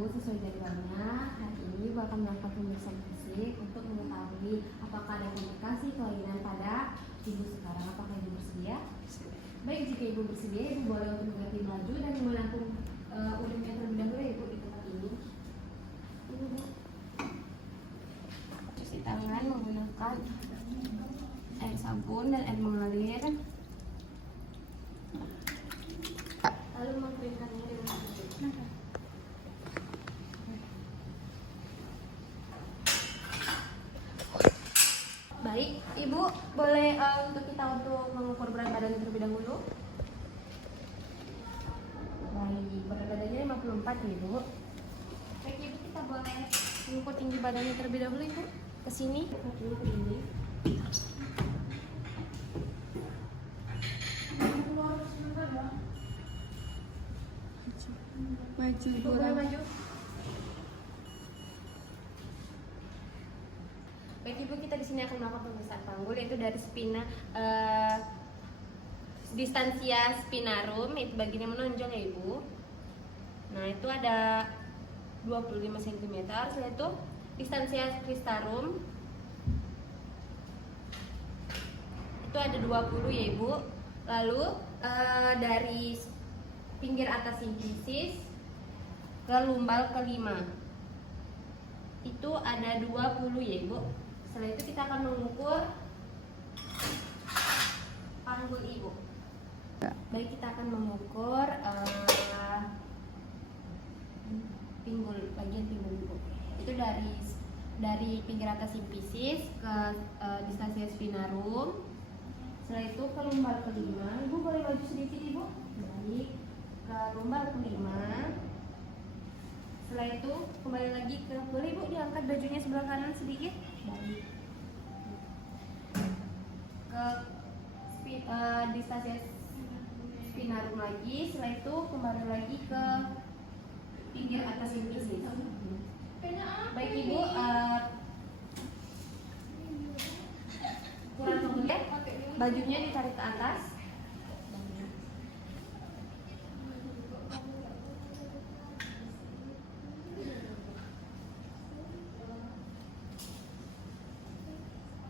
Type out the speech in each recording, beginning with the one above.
Ibu, sesuai jadwalnya, hari ini Ibu akan melakukan pemeriksaan fisik untuk mengetahui apakah ada komplikasi kelainan pada Ibu sekarang. Apakah Ibu bersedia? Baik, jika Ibu bersedia, Ibu boleh untuk mengganti baju dan menampung urutnya terlebih dahulu ya Ibu di tempat ini. Ini Bu, cuci tangan menggunakan air sabun dan air mengalir, lalu mengkeringkannya dengan sabun. Baik, Ibu boleh untuk mengukur berat badan terlebih dahulu. Baik, berat badannya 54 ya Ibu. Baik Ibu, kita boleh mengukur tinggi badannya terlebih dahulu Ibu. Ke sini, kakinya ke sini. Maju, Ibu boleh maju. Baik Ibu, kita di sini akan melakukan pemeriksaan panggul, yaitu dari distansia spinarum, itu bagian yang menonjol ya Ibu. Nah, itu ada 25 cm, yaitu distansia cristarum itu ada 20 ya Ibu. Lalu dari pinggir atas simplicis ke lumbal kelima itu ada 20 ya Ibu. Setelah itu kita akan mengukur panggul Ibu. Baik, kita akan mengukur bagian pinggul Ibu. Itu dari pinggir atas simplicis ke distansia spinarum. Setelah itu ke lumbal kelima. Ibu boleh maju sedikit Ibu. Baik, ke lumbal kelima. Setelah itu kembali lagi ke, boleh Ibu diangkat bajunya sebelah kanan sedikit. Baik, ke distansia spinarum lagi. Setelah itu kembali lagi ke pinggir atas simplicis. Baik Ibu, kurang kemudian bajunya ditarik ke atas.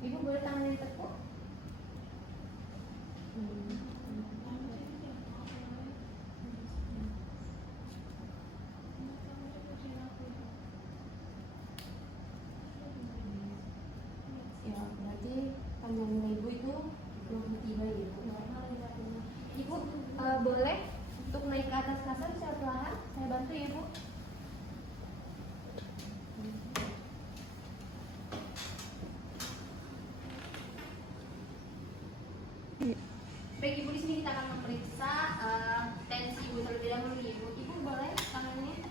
Ibu boleh tangan yang tekuk. Ya, berarti panjang Ibu itu 23 ya Ibu. Normal ya artinya. Ibu boleh untuk naik ke atas kasar secara perlahan. Saya bantu ya Ibu. Baik Ibu, di sini kita akan memeriksa tensi Ibu terlebih dahulu Ibu. Ibu boleh tangannya.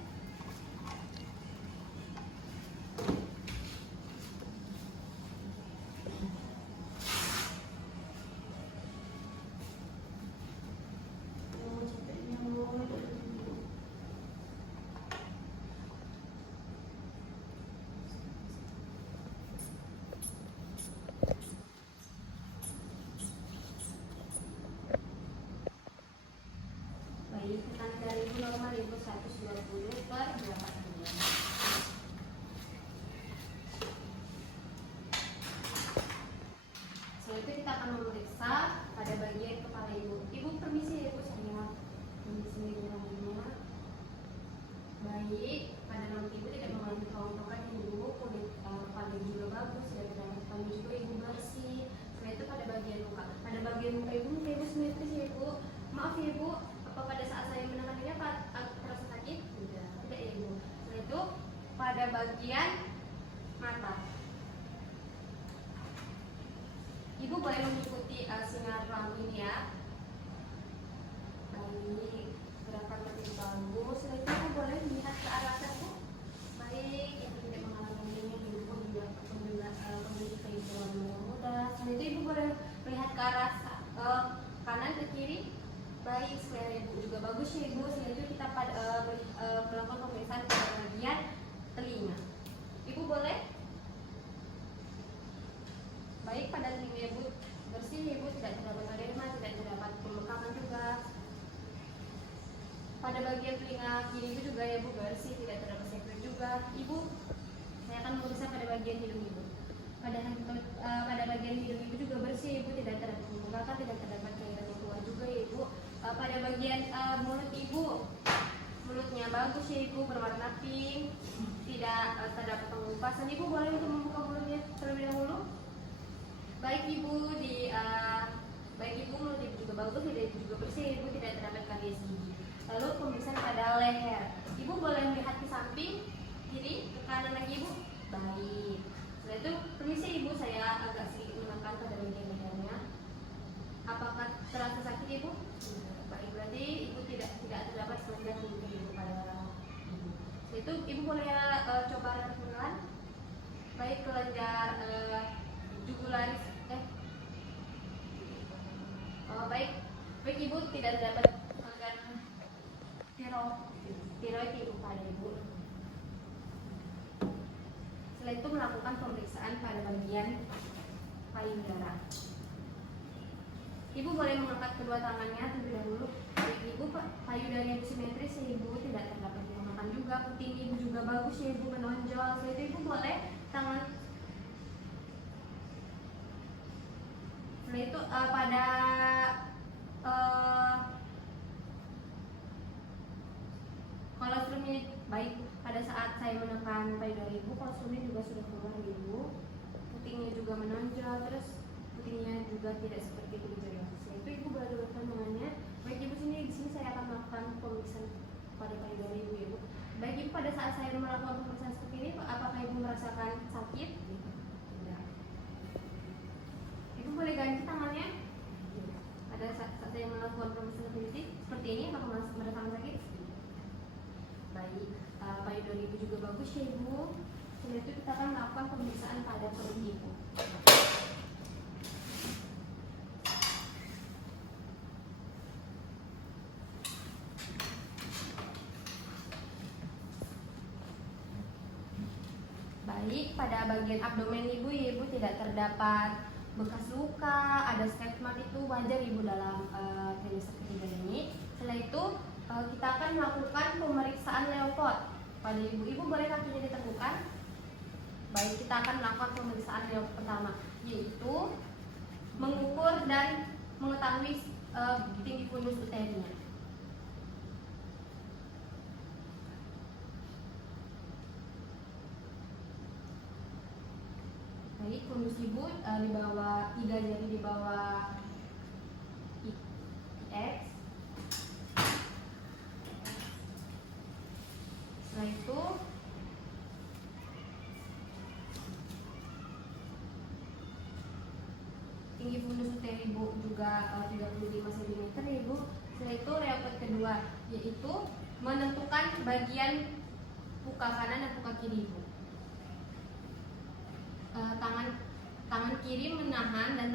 Baik, tekanan dari Ibu normal Ibu 120/80. Setelah itu kita akan memeriksa pada bagian kepala Ibu. Ibu permisi ya Ibu, saya permisi rambutnya. Baik, pada rambut Ibu tidak mengalami kerontokan Ibu, kulit kepala juga bagus, ya rambut juga Ibu bersih. Setelah itu pada bagian muka, muka Ibu simetris ya Ibu. Maaf ya Ibu, apa pada saat saya menekannya terasa sakit? Tidak ya Ibu. Setelah itu pada bagian mata, Ibu boleh mengikuti sinar lampu ini ya. Baik, gerakan lebih bagus. Setelah itu Ibu boleh melihat ke arah atas Bu. Baik, yang tidak mengalami ini Ibu pun juga kondisi kehidupan mudah. Setelah itu Ibu boleh melihat ke arah kanan ke kiri. Baik, selera Ibu juga bagus ya Ibu. Setelah itu kita melakukan pemeriksaan pada bagian telinga. Ibu boleh. Baik, pada telinga Ibu bersih Ibu, tidak terdapat edema, tidak terdapat pembekakan juga. Pada bagian telinga kiri itu juga ya Bu bersih, tidak terdapat juga ibu, saya akan memeriksa pada bagian hidung ibu. Pada bagian hidung ibu juga bersih ibu, tidak terdapat pembengkakan, tidak terdapat cairan yang keluar juga ya ibu. Pada bagian mulut ibu, mulutnya bagus ya ibu, berwarna pink, tidak terdapat pengupasan. Ibu boleh untuk membuka mulutnya terlebih dahulu. Baik ibu, mulut ibu juga bagus, lidah ibu juga bersih, ibu tidak terdapat karies gigi. Lalu pemeriksaan pada leher, ibu boleh melihat ke samping kiri, ke kanan lagi ibu. Baik. Setelah itu permisi ibu, saya agak sedikit menekan pada bagian lehernya. Apakah terasa sakit ibu? Baik, berarti ibu tidak terdapat kelenjar gigi ibu pada ibu. Setelah itu ibu boleh coba menelan. Baik, kelenjar jugularis. Baik ibu, tidak terdapat organ tiroid ibu pada ibu. Setelah itu melakukan pemeriksaan pada bagian payudara. Ibu boleh mengangkat kedua tangannya terlebih dahulu. Baik ibu, payudara ibu simetris ya ibu, tidak terdapat pembengkakan juga. Puting ibu juga bagus ya ibu, menonjol. Setelah itu ibu boleh tangan. Setelah itu pada kolostrumnya baik, pada saat saya menekan payudara ibu, kolostrumnya juga sudah keluar ibu, putingnya juga menonjol, terus putingnya juga tidak seperti itu jelas. Itu ibu boleh dudukkan tangannya. Baik ibu, di sini saya akan melakukan pemeriksaan pada payudara ibu ibu. Baik ibu, pada saat saya melakukan pemeriksaan seperti ini, apakah ibu merasakan sakit? Tidak. Ibu boleh ganti tangannya. Pada saat saya melakukan pemeriksaan seperti ini, apakah merasakan sakit? Baik, payudara ibu juga bagus ya ibu. Setelah itu kita akan melakukan pemeriksaan pada perut ibu. Baik, pada bagian abdomen ibu tidak terdapat bekas luka, ada stretch mark, itu wajar ibu dalam trimester ketiga ini. Setelah itu kita akan melakukan pemeriksaan leopard pada ibu. Ibu boleh kakinya diteguhkan. Baik, kita akan melakukan pemeriksaan leopard pertama, yaitu mengukur dan mengetahui tinggi fundus uterinya. Baik, fundus ibu di bawah 3 jari di bawah X. Setelah itu tinggi fundus uteri ibu juga 35 cm ibu. Setelah itu leopard kedua, yaitu menentukan bagian puka kanan dan puka kiri ibu. Tangan kiri menahan dan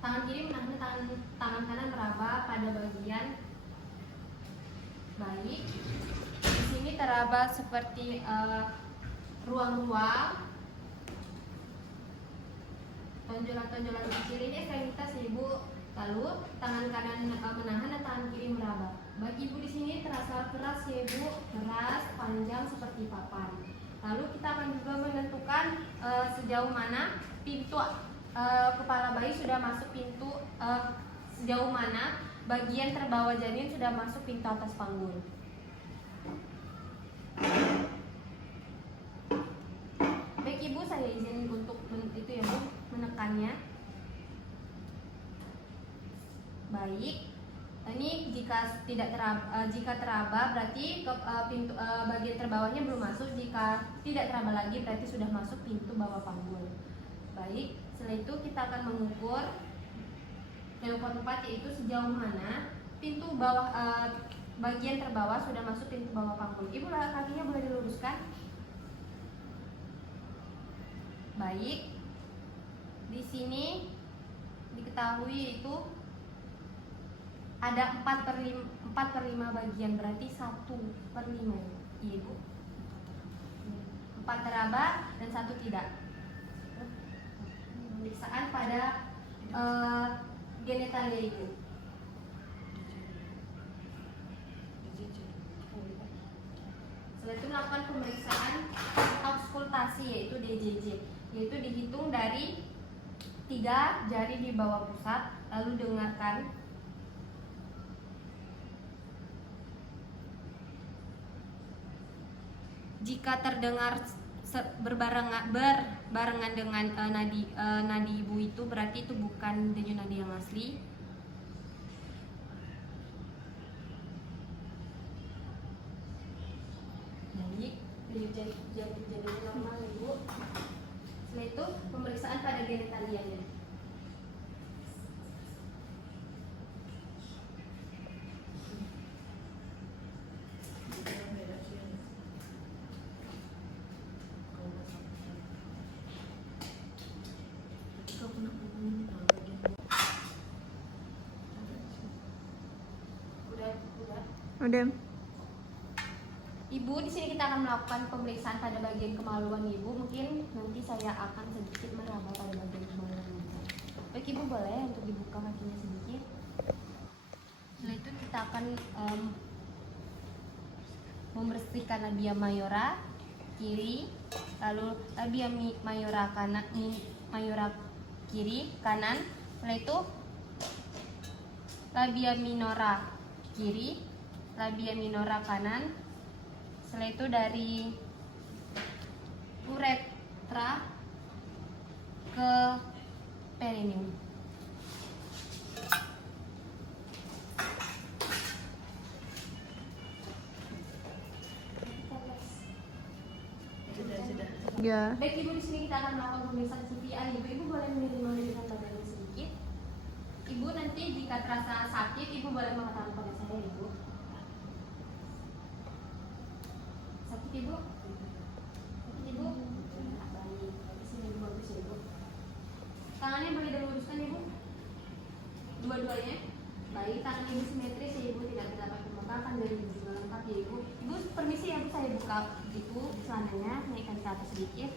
tangan kiri menahan, tangan kanan meraba pada bagian. Baik, di sini teraba seperti ruang-ruang, tonjolan-tonjolan kecil ini ekstremitas ibu. Lalu tangan kanan menahan dan tangan kiri meraba. Bagi ibu di sini terasa keras ya ibu, keras, panjang seperti papan. Lalu kita akan juga menentukan sejauh mana pintu kepala bayi sudah masuk pintu, sejauh mana bagian terbawah janin sudah masuk pintu atas panggul. Baik ibu, saya izin untuk itu ya bu, menekannya. Baik. Ini jika teraba berarti pintu bagian terbawahnya belum masuk. Jika tidak teraba lagi berarti sudah masuk pintu bawah panggul. Baik, setelah itu kita akan mengukur leopard 4, yaitu sejauh mana pintu bawah bagian terbawah sudah masuk pintu bawah panggul. Ibu kakinya boleh diluruskan. Baik, di sini diketahui itu ada 4/5 bagian, berarti 1/5 ibu. 4 teraba dan 1 tidak. Pemeriksaan pada genitalia ibu. Setelah itu melakukan melakukan pemeriksaan auskultasi yaitu DJJ, yaitu dihitung dari 3 jari di bawah pusat, lalu dengarkan. Jika terdengar berbarengan dengan nadi ibu itu, berarti itu bukan denyut nadi yang asli. Jadi normal ibu. Setelah itu pemeriksaan pada genitalianya. Udah. Ibu, di sini kita akan melakukan pemeriksaan pada bagian kemaluan ibu. Mungkin nanti saya akan sedikit meraba pada bagian kemaluan ibu. Baik ibu, boleh untuk dibuka kakinya sedikit. Setelah itu kita akan membersihkan labia mayora kiri, lalu labia mayora kanan, mayora kiri kanan. Setelah itu labia minora kiri, labia minora kanan. Setelah itu dari uretra ke perineum. Ya. Baik ibu, di sini kita akan melakukan pemeriksaan CPR. Ibu boleh memilihkan badannya sedikit. Ibu nanti jika terasa sakit, ibu boleh mengatakan pada saya ibu. Sakit ibu? Sakit ibu? Baik. Di sini ibu bagus ya ibu. Tangannya boleh diluruskan ibu? Dua-duanya. Baik, tangan ibu simetris ya ibu, tidak terdapat pembengkakan dari ibu juga lengkap ya ibu. Ibu permisi ya bu, saya buka itu celananya, naikkan ke atas sedikit.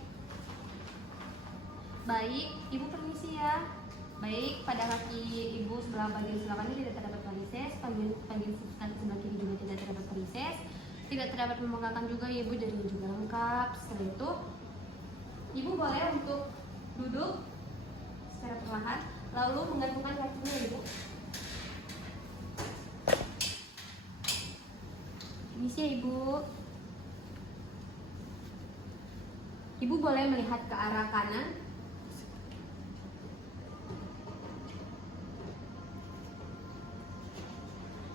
Baik, ibu permisi ya. Baik, pada kaki ibu sebelah bagian sebelah kanan tidak terdapat varises, bagian sebelah kiri juga tidak terdapat varises, tidak terdapat pembengkakan juga ya ibu, jarinya juga lengkap. Setelah itu, ibu boleh untuk duduk secara perlahan, lalu menggantungkan kakinya ibu. Permisi ya ibu. Ibu boleh melihat ke arah kanan.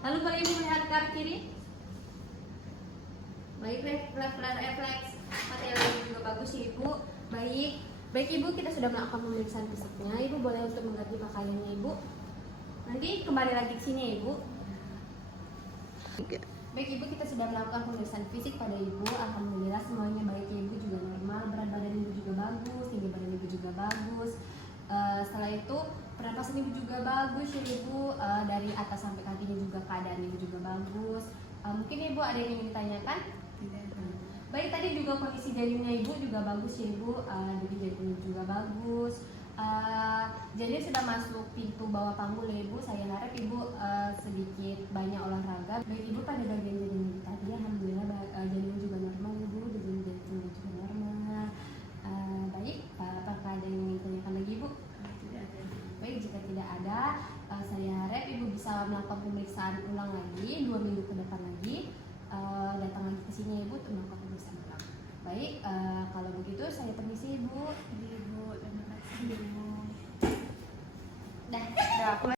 Lalu boleh ibu melihat ke arah kiri. Baik, refleks mata yang juga bagus ya ibu. Baik ibu, kita sudah melakukan pemeriksaan fisiknya. Ibu boleh untuk mengganti pakaiannya ibu. Nanti kembali lagi ke sini ya ibu. Baik ibu, kita sudah melakukan pemeriksaan fisik pada ibu. Alhamdulillah semuanya baik ya ibu, juga normal. Berat badan ibu juga bagus, tinggi badan ibu juga bagus. Setelah itu pernapasan ibu juga bagus ya ibu. Dari atas sampai kakinya juga keadaan ibu juga bagus. Mungkin ibu ada yang ingin ditanyakan? Tidak. Baik, tadi juga kondisi jarinya ibu juga bagus ya ibu. Jadi jarinya juga bagus. Jadi sudah masuk pintu bawah panggul ya ibu. Saya harap ibu sedikit banyak olahraga. Baik ibu, pada bagian jarinya tadi alhamdulillah jarinya juga normal ibu, jarinya juga normal. Baik, apakah ada yang ingin ditanyakan lagi ibu? Tidak ada. Baik, jika tidak ada, saya harap ibu bisa melakukan pemeriksaan ulang lagi 2